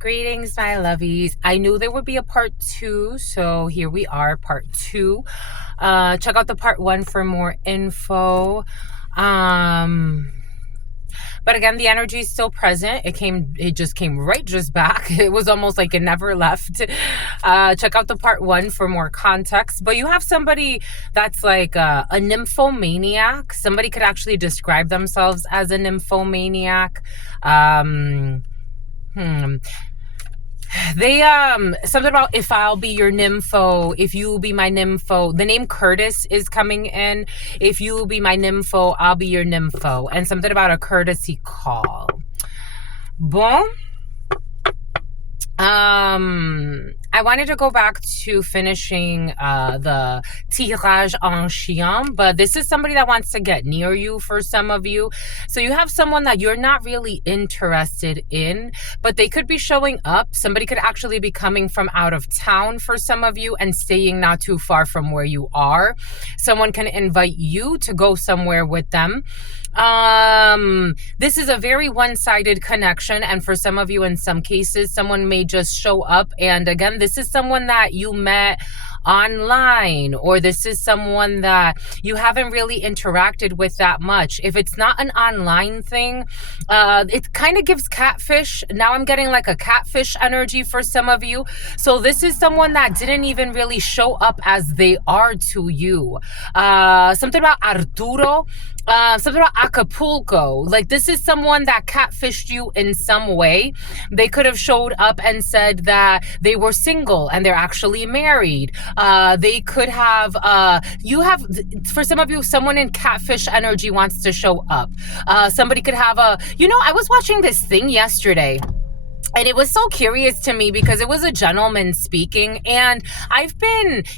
Greetings, my lovies. I knew there would be a part two, so here we are, part two. Check out the part one for more info. Um, but again, the energy is still present. It just came right just back. It was almost like it never left. Check out the part one for more context. But you have somebody that's like a nymphomaniac. Somebody could actually describe themselves as a nymphomaniac. They something about if I'll be your nympho, if you be my nympho. The name Curtis is coming in. If you be my nympho, I'll be your nympho. And something about a courtesy call. Bon. I wanted to go back to finishing the tirage en chien, but this is somebody that wants to get near you for some of you. So you have someone that you're not really interested in, but they could be showing up. Somebody could actually be coming from out of town for some of you and staying not too far from where you are. Someone can invite you to go somewhere with them. This is a very one-sided connection, and for some of you, in some cases, someone may just show up. And again, this is someone that you met online, or this is someone that you haven't really interacted with that much. If it's not an online thing, it kind of gives catfish. Now I'm getting like a catfish energy for some of you. So this is someone that didn't even really show up as they are to you. Something about Arturo. Something about Acapulco. Like, this is someone that catfished you in some way. They could have showed up and said that they were single and they're actually married. They could have, for some of you, someone in catfish energy wants to show up. Somebody could have I was watching this thing yesterday. And it was so curious to me because it was a gentleman speaking, and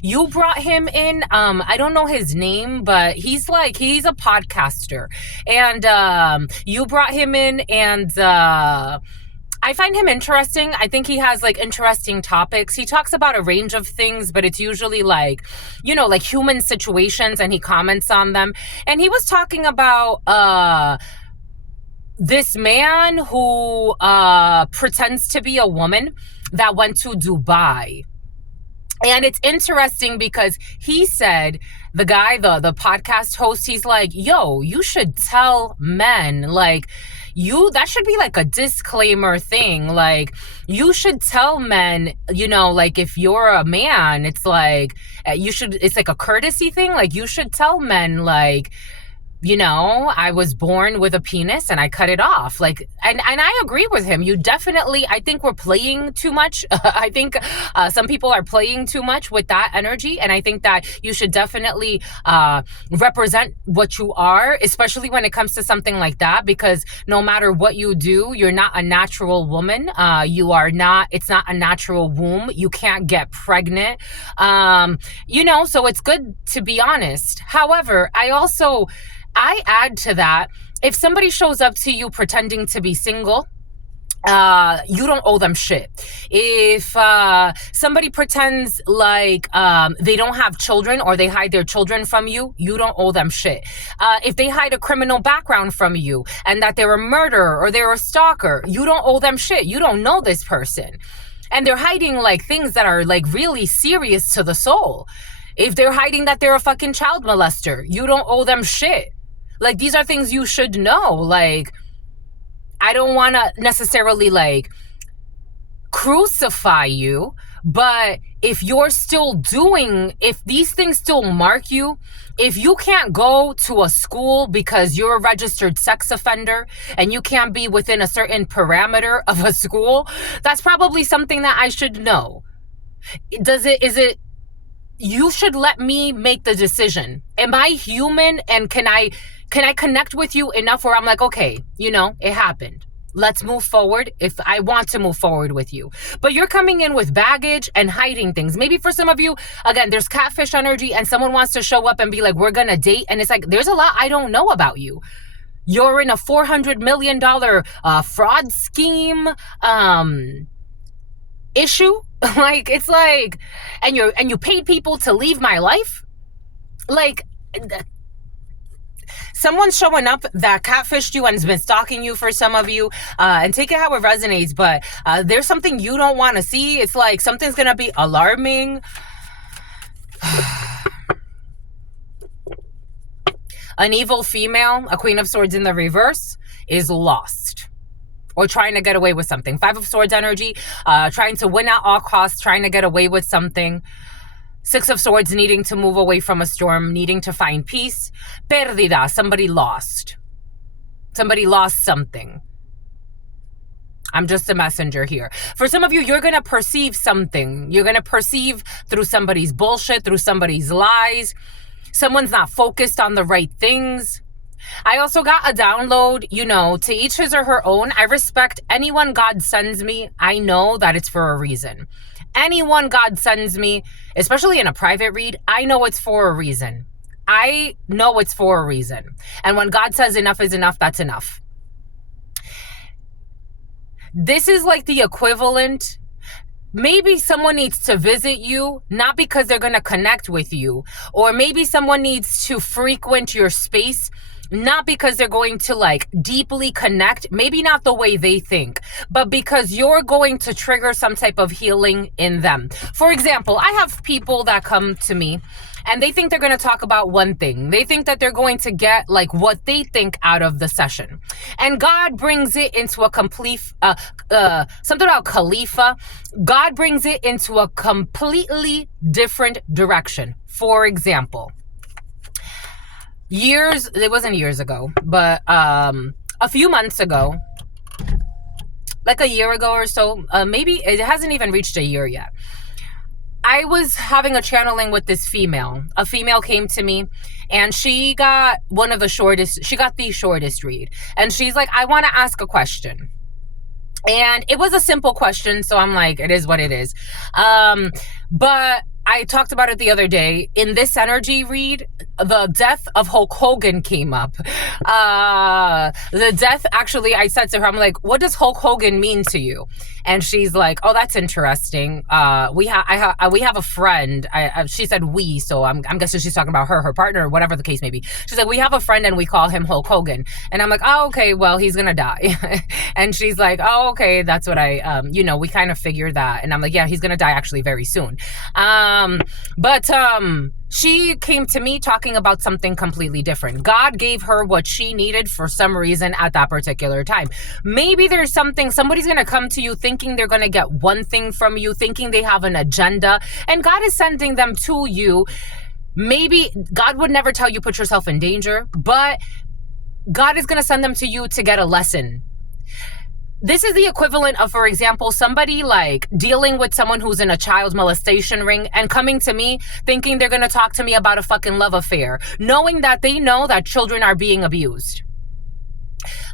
you brought him in. I don't know his name, but he's a podcaster, and you brought him in, and I find him interesting. I think he has like interesting topics. He talks about a range of things, but it's usually like human situations, and he comments on them. And he was talking about, this man who pretends to be a woman that went to Dubai. And it's interesting because he said, the guy, the podcast host, he's like, yo, you should tell men, like, that should be like a disclaimer thing. Like, you should tell men, like, if you're a man, it's like, it's like a courtesy thing. Like, you should tell men, like, I was born with a penis and I cut it off. Like, and I agree with him. I think we're playing too much. I think some people are playing too much with that energy. And I think that you should definitely represent what you are, especially when it comes to something like that, because no matter what you do, you're not a natural woman. It's not a natural womb. You can't get pregnant. So it's good to be honest. However, I add to that, if somebody shows up to you pretending to be single, you don't owe them shit. If somebody pretends like they don't have children, or they hide their children from you, you don't owe them shit. If they hide a criminal background from you and that they're a murderer or they're a stalker, you don't owe them shit. You don't know this person. And they're hiding like things that are like really serious to the soul. If they're hiding that they're a fucking child molester, you don't owe them shit. Like, these are things you should know. Like, I don't want to necessarily like crucify you, but if these things still mark you, if you can't go to a school because you're a registered sex offender and you can't be within a certain parameter of a school, that's probably something that I should know. You should let me make the decision. Am I human, and can I connect with you enough where I'm like, okay, it happened. Let's move forward if I want to move forward with you. But you're coming in with baggage and hiding things. Maybe for some of you, again, there's catfish energy and someone wants to show up and be like, we're going to date. And it's like, there's a lot I don't know about you. You're in a $400 million fraud scheme issue. Like, it's like, and you paid people to leave my life. Like, someone's showing up that catfished you and has been stalking you for some of you, and take it how it resonates, but there's something you don't want to see. It's like something's going to be alarming. An evil female, a Queen of Swords in the reverse, is lost or trying to get away with something. Five of Swords energy, trying to win at all costs, trying to get away with something. Six of Swords, needing to move away from a storm, needing to find peace. Pérdida, somebody lost. Somebody lost something. I'm just a messenger here. For some of you, you're going to perceive something. You're going to perceive through somebody's bullshit, through somebody's lies. Someone's not focused on the right things. I also got a download, you know, to each his or her own. I respect anyone God sends me. I know that it's for a reason. Anyone God sends me, especially in a private read, I know it's for a reason. I know it's for a reason. And when God says enough is enough, that's enough. This is like the equivalent. Maybe someone needs to visit you, not because they're going to connect with you. Or maybe someone needs to frequent your space, not because they're going to like deeply connect, maybe not the way they think, but because you're going to trigger some type of healing in them. For example, I have people that come to me and they think they're going to talk about one thing. They think that they're going to get like what they think out of the session. And God brings it into a complete, something about Khalifa. God brings it into a completely different direction. For example, it wasn't years ago, but a few months ago, like a year ago or so, maybe it hasn't even reached a year yet. I was having a channeling with this female. A female came to me and she got the shortest read. And she's like, I want to ask a question. And it was a simple question, so I'm like, it is what it is. But I talked about it the other day. In this energy read, the death of Hulk Hogan came up. The death, actually, I said to her, I'm like, what does Hulk Hogan mean to you? And she's like, oh, that's interesting. We have a friend. She said we, so I'm guessing she's talking about her partner, whatever the case may be. She's like, we have a friend and we call him Hulk Hogan. And I'm like, oh, okay, well, he's gonna die. And she's like, oh, okay, that's what we kind of figured that. And I'm like, yeah, he's gonna die actually very soon. But she came to me talking about something completely different. God gave her what she needed for some reason at that particular time. Maybe there's somebody's going to come to you thinking they're going to get one thing from you, thinking they have an agenda, and God is sending them to you. Maybe God would never tell you put yourself in danger, but God is going to send them to you to get a lesson. This is the equivalent of, for example, somebody like dealing with someone who's in a child molestation ring and coming to me thinking they're going to talk to me about a fucking love affair, knowing that they know that children are being abused.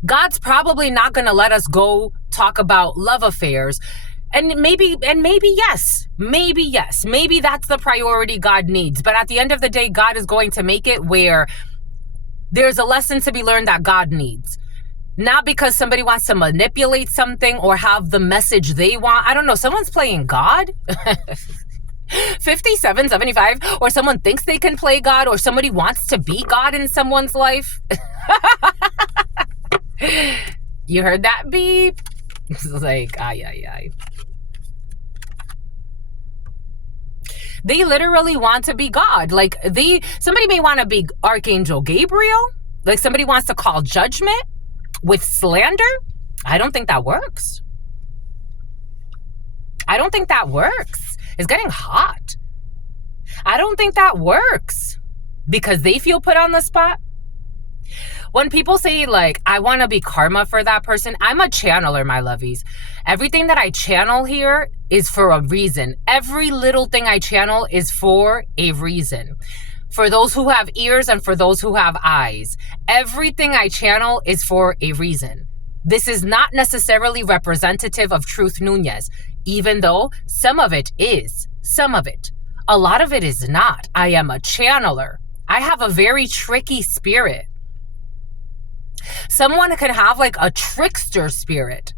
God's probably not going to let us go talk about love affairs. And maybe yes, maybe that's the priority God needs. But at the end of the day, God is going to make it where there's a lesson to be learned that God needs. Not because somebody wants to manipulate something or have the message they want. I don't know. Someone's playing God. 57, 75. Or someone thinks they can play God. Or somebody wants to be God in someone's life. You heard that beep? It's like, ay. They literally want to be God. Like somebody may want to be Archangel Gabriel. Like somebody wants to call judgment with slander. I don't think that works. It's getting hot. I don't think that works because they feel put on the spot. When people say like, I want to be karma for that person, I'm a channeler, my lovies. Everything that I channel here is for a reason. Every little thing I channel is for a reason. For those who have ears and for those who have eyes, everything I channel is for a reason. This is not necessarily representative of Truth Nunez, even though some of it is. Some of it. A lot of it is not. I am a channeler. I have a very tricky spirit. Someone can have like a trickster spirit.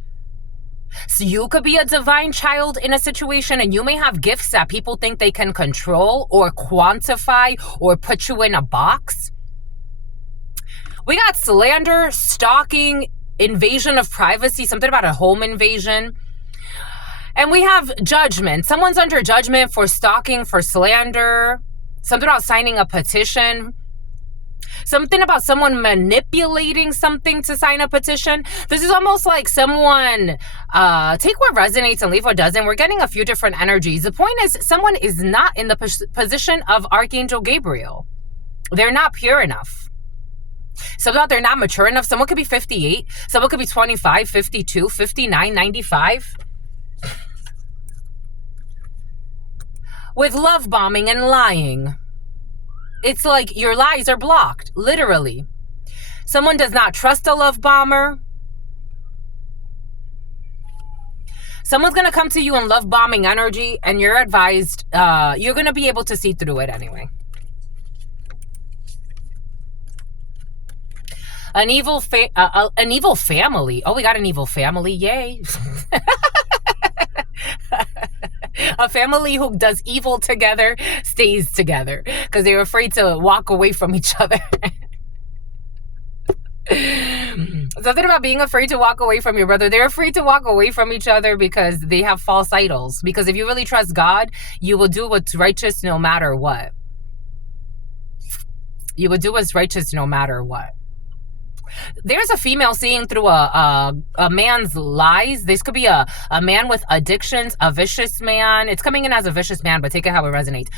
So you could be a divine child in a situation and you may have gifts that people think they can control or quantify or put you in a box. We got slander, stalking, invasion of privacy, something about a home invasion. And we have judgment. Someone's under judgment for stalking, for slander, something about signing a petition, something about someone manipulating something to sign a petition. This is almost like someone, take what resonates and leave what doesn't. We're getting a few different energies. The point is, someone is not in the position of Archangel Gabriel. They're not pure enough. Somehow they're not mature enough. Someone could be 58. Someone could be 25, 52, 59, 95. With love bombing and lying. It's like your lies are blocked, literally. Someone does not trust a love bomber. Someone's going to come to you in love bombing energy, and you're advised, you're going to be able to see through it anyway. An evil family. Oh, we got an evil family. Yay. A family who does evil together stays together because they're afraid to walk away from each other. Something about being afraid to walk away from your brother. They're afraid to walk away from each other because they have false idols. Because if you really trust God, you will do what's righteous no matter what. You would do what's righteous no matter what. There's a female seeing through a man's lies. This could be a man with addictions, a vicious man. It's coming in as a vicious man, but take it how it resonates.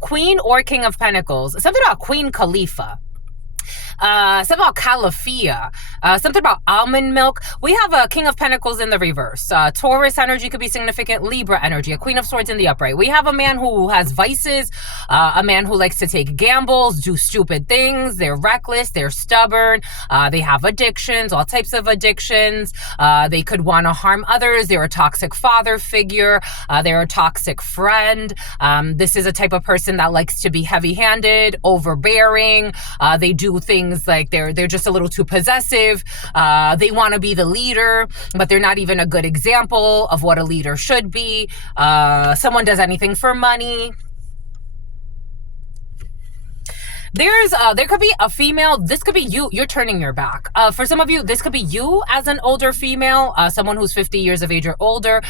Queen or King of Pentacles. Something about Queen Khalifa. Something about Calafia, something about almond milk. We have a King of Pentacles in the reverse. Taurus energy could be significant. Libra energy, a Queen of Swords in the upright. We have a man who has vices, a man who likes to take gambles, do stupid things. They're reckless, they're stubborn, they have addictions, all types of addictions. They could want to harm others. They're a toxic father figure. They're a toxic friend. This is a type of person that likes to be heavy-handed, overbearing. They do things like they're just a little too possessive. They want to be the leader, but they're not even a good example of what a leader should be. Someone does anything for money. There could be a female. This could be you. You're turning your back. For some of you, this could be you as an older female, someone who's 50 years of age or older.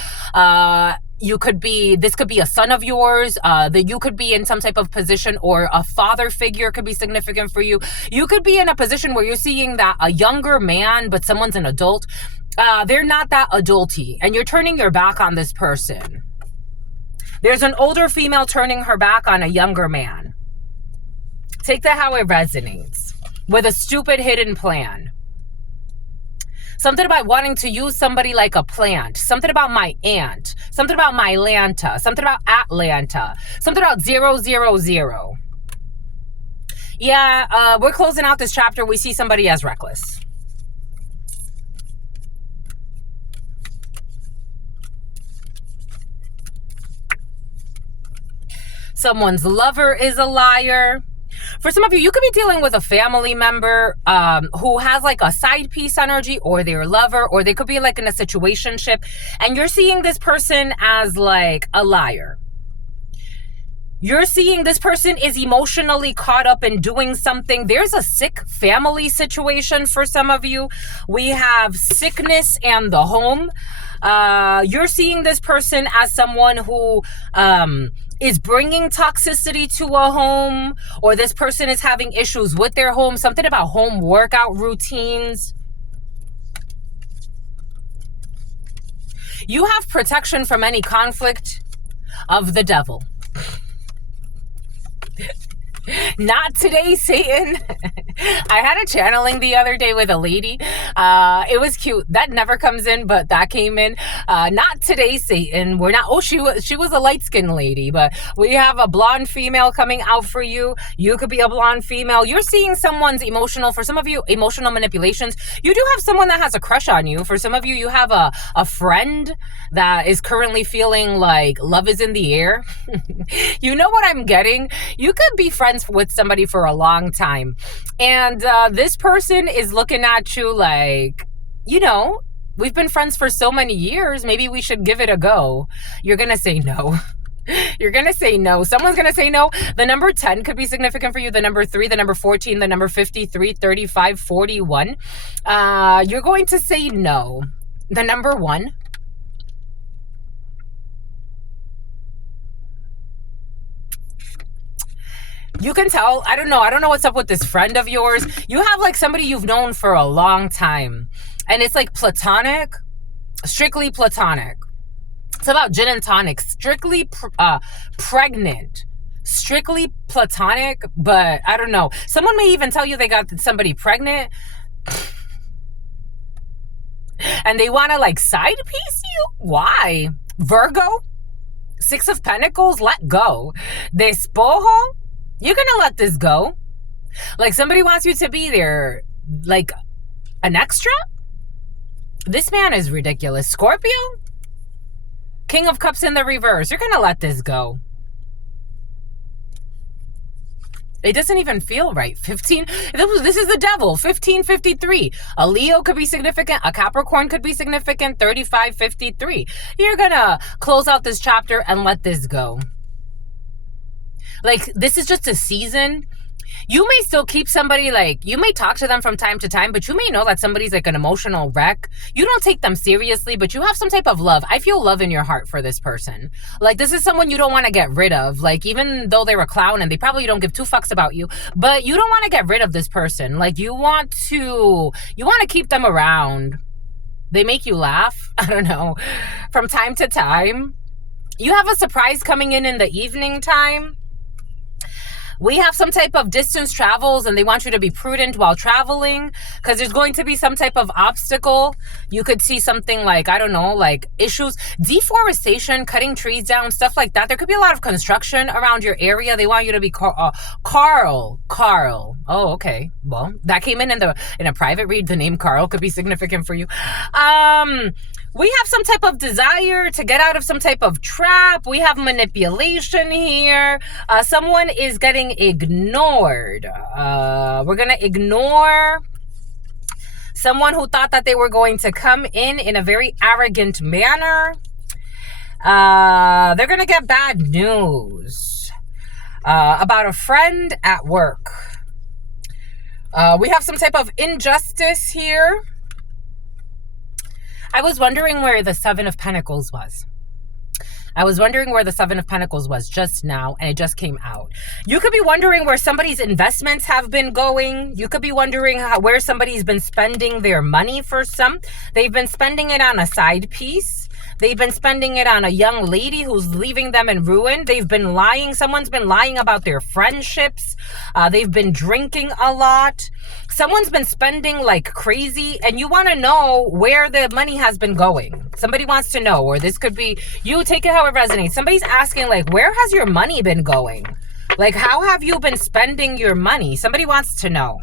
This could be a son of yours, that you could be in some type of position, or a father figure could be significant for you. You could be in a position where you're seeing that a younger man, but someone's an adult. They're not that adulty, and you're turning your back on this person. There's an older female turning her back on a younger man. Take that how it resonates. With a stupid hidden plan. Something about wanting to use somebody like a plant. Something about my aunt. Something about my Lanta. Something about Atlanta. Something about 000. Yeah, we're closing out this chapter. We see somebody as reckless. Someone's lover is a liar. For some of you, you could be dealing with a family member who has like a side piece energy, or their lover, or they could be like in a situationship, and you're seeing this person as like a liar. You're seeing this person is emotionally caught up in doing something. There's a sick family situation for some of you. We have sickness and the home. You're seeing this person as someone who is bringing toxicity to a home, or this person is having issues with their home. Something about home workout routines. You have protection from any conflict of the devil. Not today, Satan. I had a channeling the other day with a lady. It was cute. That never comes in, but that came in. Not today, Satan. We're not. Oh, she was a light-skinned lady, but we have a blonde female coming out for you. You could be a blonde female. You're seeing someone's emotional. For some of you, emotional manipulations. You do have someone that has a crush on you. For some of you, you have a friend that is currently feeling like love is in the air. You know what I'm getting? You could be friends with somebody for a long time, and this person is looking at you like, you know, we've been friends for so many years, maybe we should give it a go. You're gonna say no. You're going to say no. Someone's going to say no. The number 10 could be significant for you. The number 3, the number 14, the number 53, 35, 41. You're going to say no. The number 1. You can tell, I don't know what's up with this friend of yours. You have like somebody you've known for a long time. And it's like platonic, strictly platonic. It's about gin and tonic, strictly pregnant, strictly platonic, but I don't know. Someone may even tell you they got somebody pregnant and they want to like side piece you. Why? Virgo, 6 of Pentacles, let go. Despojo, you're going to let this go. Like somebody wants you to be there, like an extra. This man is ridiculous. Scorpio, King of Cups in the reverse. You're going to let this go. It doesn't even feel right. 15. This is the devil. 1553. A Leo could be significant. A Capricorn could be significant. 3553. You're going to close out this chapter and let this go. Like, this is just a season. You may still keep somebody, like, you may talk to them from time to time, but you may know that somebody's like an emotional wreck. You don't take them seriously, but you have some type of love. I feel love in your heart for this person. Like, this is someone you don't want to get rid of. Like, even though they're a clown and they probably don't give 2 fucks about you, but you don't want to get rid of this person. Like, you want to keep them around. They make you laugh. I don't know. From time to time. You have a surprise coming in the evening time. We have some type of distance travels and they want you to be prudent while traveling because there's going to be some type of obstacle. You could see something like, I don't know, like issues, deforestation, cutting trees down, stuff like that. There could be a lot of construction around your area. They want you to be Carl. Oh, okay. Well, that came in a private read. The name Carl could be significant for you. We have some type of desire to get out of some type of trap. We have manipulation here. Someone is getting ignored. We're going to ignore someone who thought that they were going to come in a very arrogant manner. They're going to get bad news about a friend at work. We have some type of injustice here. I was wondering where the 7 of Pentacles was. I was wondering where the 7 of Pentacles was just now, and it just came out. You could be wondering where somebody's investments have been going. You could be wondering where somebody's been spending their money for some. They've been spending it on a side piece. They've been spending it on a young lady who's leaving them in ruin. They've been lying. Someone's been lying about their friendships. They've been drinking a lot. Someone's been spending like crazy, and you want to know where the money has been going. Somebody wants to know, or this could be you. Take it how it resonates. Somebody's asking, like, where has your money been going? Like, how have you been spending your money? Somebody wants to know.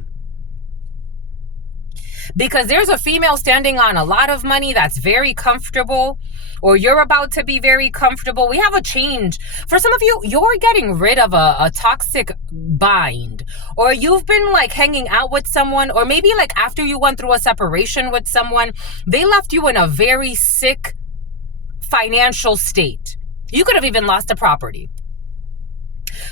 Because there's a female standing on a lot of money that's very comfortable, or you're about to be very comfortable. We have a change. For some of you, you're getting rid of a toxic bind, or you've been like hanging out with someone, or maybe like after you went through a separation with someone, they left you in a very sick financial state. You could have even lost a property.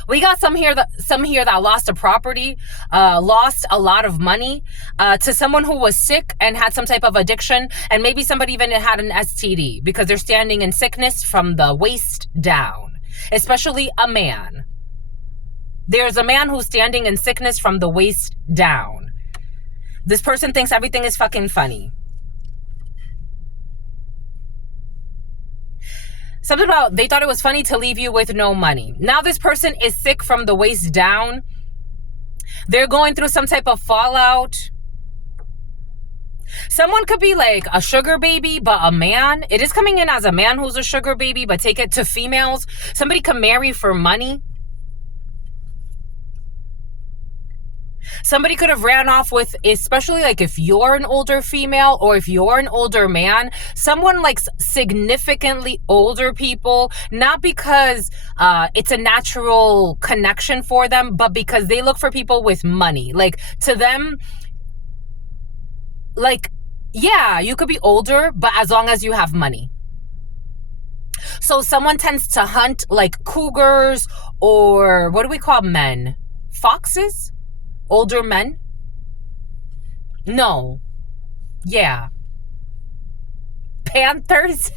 We got some here that lost a property, lost a lot of money to someone who was sick and had some type of addiction, and maybe somebody even had an STD because they're standing in sickness from the waist down, especially a man. There's a man who's standing in sickness from the waist down. This person thinks everything is fucking funny. Something about they thought it was funny to leave you with no money. Now this person is sick from the waist down. They're going through some type of fallout. Someone could be like a sugar baby, but a man. It is coming in as a man who's a sugar baby, but take it to females. Somebody can marry for money. Somebody could have ran off with, especially like if you're an older female or if you're an older man, someone likes significantly older people, not because it's a natural connection for them, but because they look for people with money. Like to them, like, yeah, you could be older, but as long as you have money. So someone tends to hunt like cougars, or what do we call men? Foxes? Older men? No. Yeah. Panthers?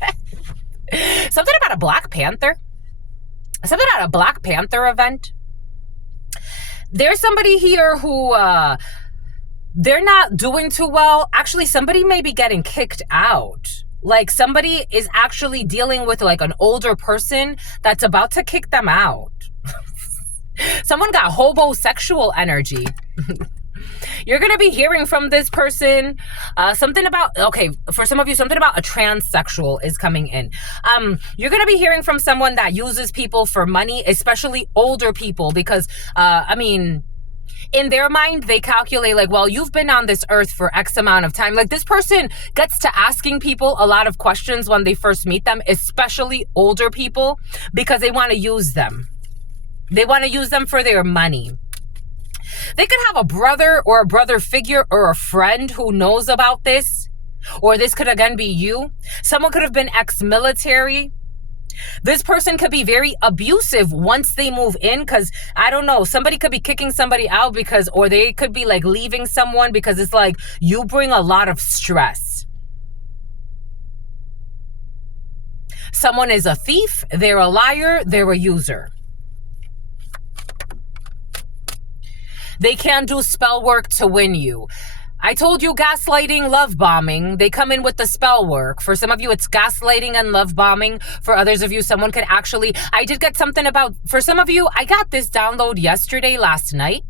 Something about a Black Panther? Something about a Black Panther event? There's somebody here who they're not doing too well. Actually, somebody may be getting kicked out. Like somebody is actually dealing with like an older person that's about to kick them out. Someone got hobosexual energy. You're going to be hearing from this person something about, okay, for some of you, something about a transsexual is coming in. You're going to be hearing from someone that uses people for money, especially older people, because, I mean, in their mind, they calculate like, well, you've been on this earth for X amount of time. Like this person gets to asking people a lot of questions when they first meet them, especially older people, because they want to use them. They want to use them for their money. They could have a brother or a brother figure or a friend who knows about this. Or this could again be you. Someone could have been ex-military. This person could be very abusive once they move in, because I don't know, somebody could be kicking somebody out because, or they could be like leaving someone because it's like you bring a lot of stress. Someone is a thief, they're a liar, they're a user. They can do spell work to win you. I told you gaslighting, love bombing. They come in with the spell work. For some of you, it's gaslighting and love bombing. For others of you, someone could actually, I did get something about, for some of you, I got this download yesterday, last night.